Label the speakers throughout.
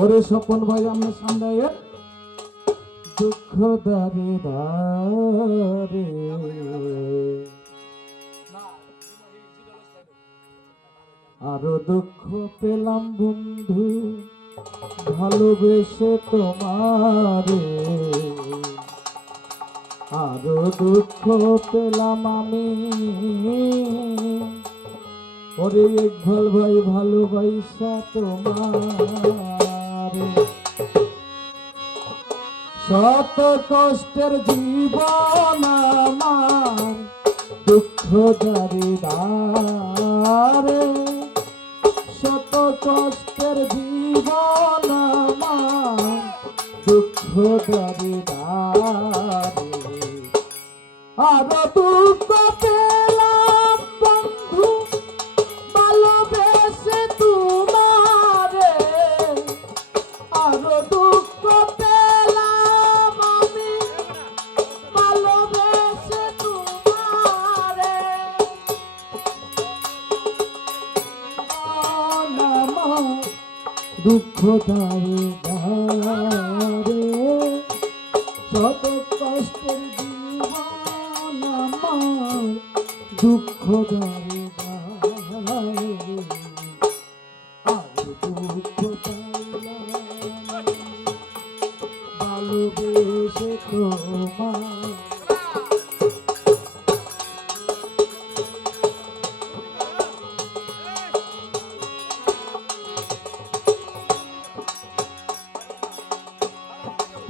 Speaker 1: ওরে স্বপন ভাই, আমরা সামনে দুঃখ দারে দারে আরও দুঃখ পেলাম বন্ধু, ভালোবেসে তোমারে। আরও দুঃখ পেলাম আমি। ওরে একভাল ভাই ভালোবাসা তোমারে। শত কষ্টের জীবন আমার, দুঃখ দারিদারে শত কষ্টের জীবন আমার, দুঃখ দারিদারে আর দুঃখ দুঃখ দারে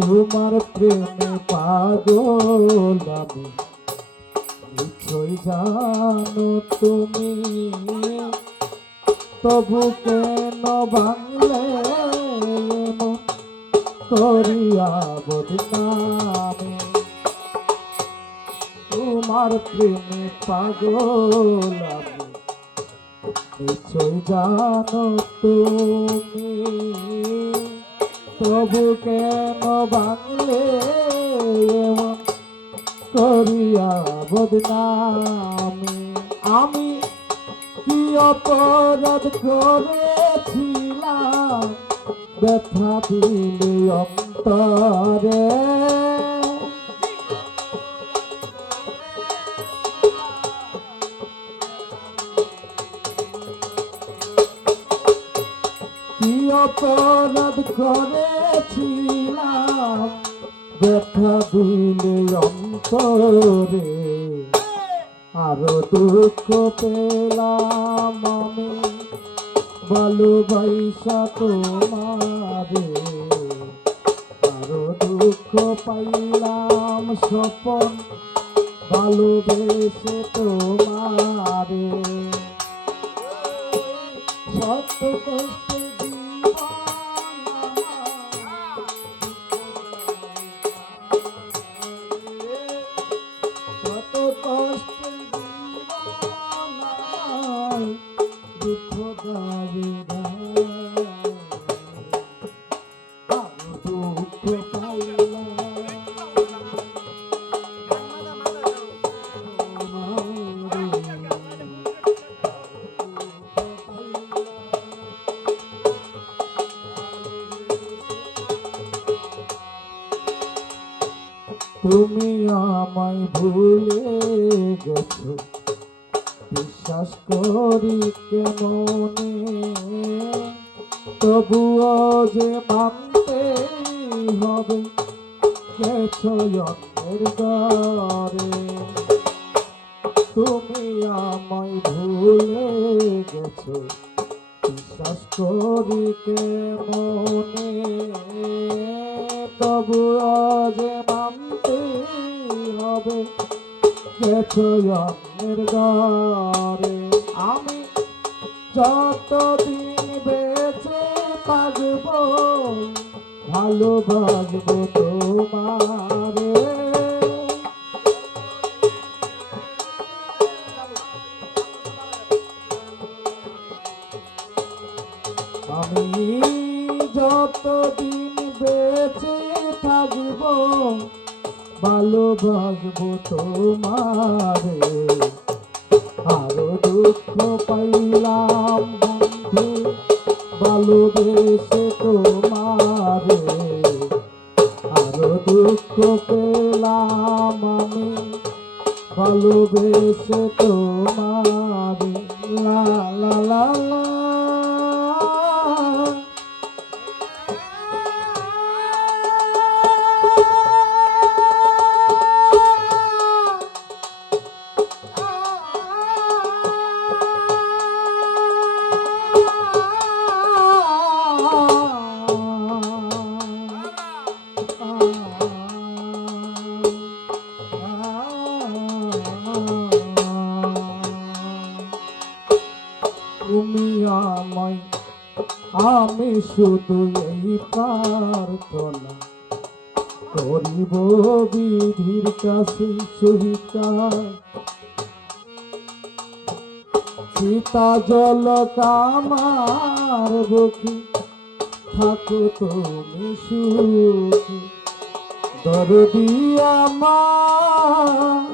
Speaker 1: তোমার প্রেমে পাগল আমি। নিশ্চয় জানো তুমি, তবু কেন বাংলে করিয়া বদনামে? তোমার প্রেমে পাগল আমি। নিশ্চয় জানো তুমি। তবু কেন বাংলে করিয়া বদনামি। আমি কি অপরাধ করেছিলাম? ব্যথা দিলে অন্তরে। অপরাধ আরও দুঃখ পেলাম আমি। ভালোবাসা তোমারে আরও দুঃখ পাইলাম স্বপন। ভালোবেসে তোমারে। সত্য কষ্ট তুমি আমায় ভুলে গেছো। বিশ্বাস করি কেমনে? তবুও যে মানতে হবে, গেছো অন্যের ঘরে তুমি আমায় ভুলে গেছো। বিশ্বাস করি কেমনে? অন্যের ঘরে। আমি যতদিন বেঁচে থাকব ভালোবাসবো তোমারে। আমি যতদিন বেঁচে থাকব ভালোবাসবো তোমারে। আরও দুঃখ পাইলাম বন্ধু, ভালোবেসে তোমারে। আরও দুঃখ পেলাম আমি, ভালোবেসে তোমারে। লা লা লা তুমি আমি শুধু এই প্রার্থনা করিব বিধির কাছে সহিতা। সীতা জল কামার বুকে থাকো তুমি সুখী। দরদি আমার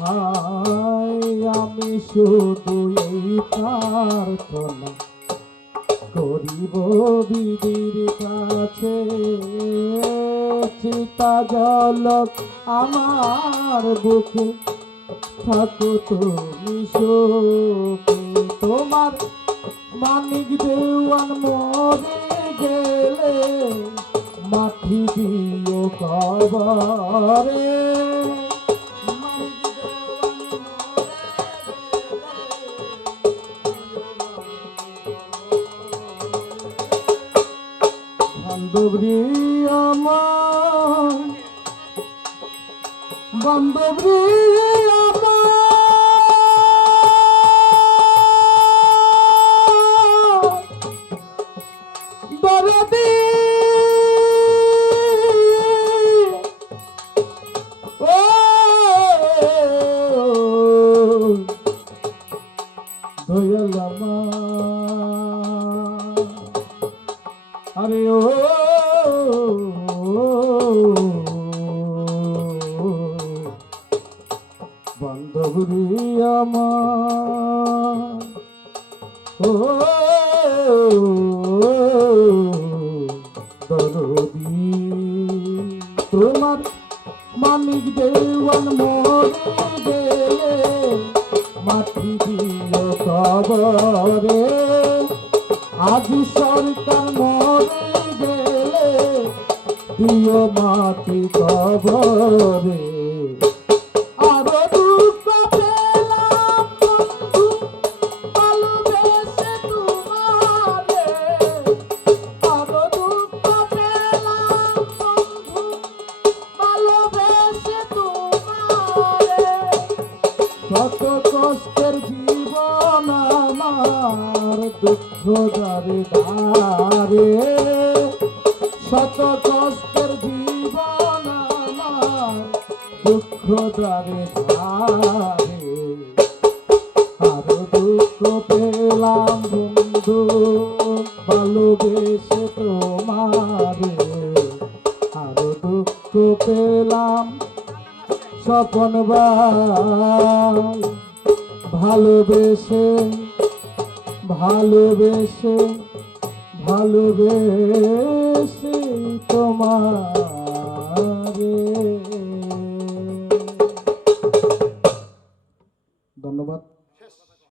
Speaker 1: হায় আমি শুধু এই প্রার্থনা করিব বিধির কাছে। চিতা জলক আমার বুকে থাকো তুমি তোমার মানিক দেওয়ান মরে গেলে মাটি দিও দেওয়ান বান্ধবী আমার বান্ধবী আমার আরে ও বান্ধবী আমার ও দরদি তোমার মানিক দেওয়ান মরে সরকার মরে গেলে প্রিয় মাটি কবরে। দুঃখ দারে দারে শত কষ্টের জীবন আমার, দুঃখ দারে দারে আরও দুঃখ পেলাম বন্ধু, ভালোবেসে তোমারে। আরও দুঃখ পেলাম স্বপন ভালোবেসে ভালোবেসে ভালোবেসে তোমার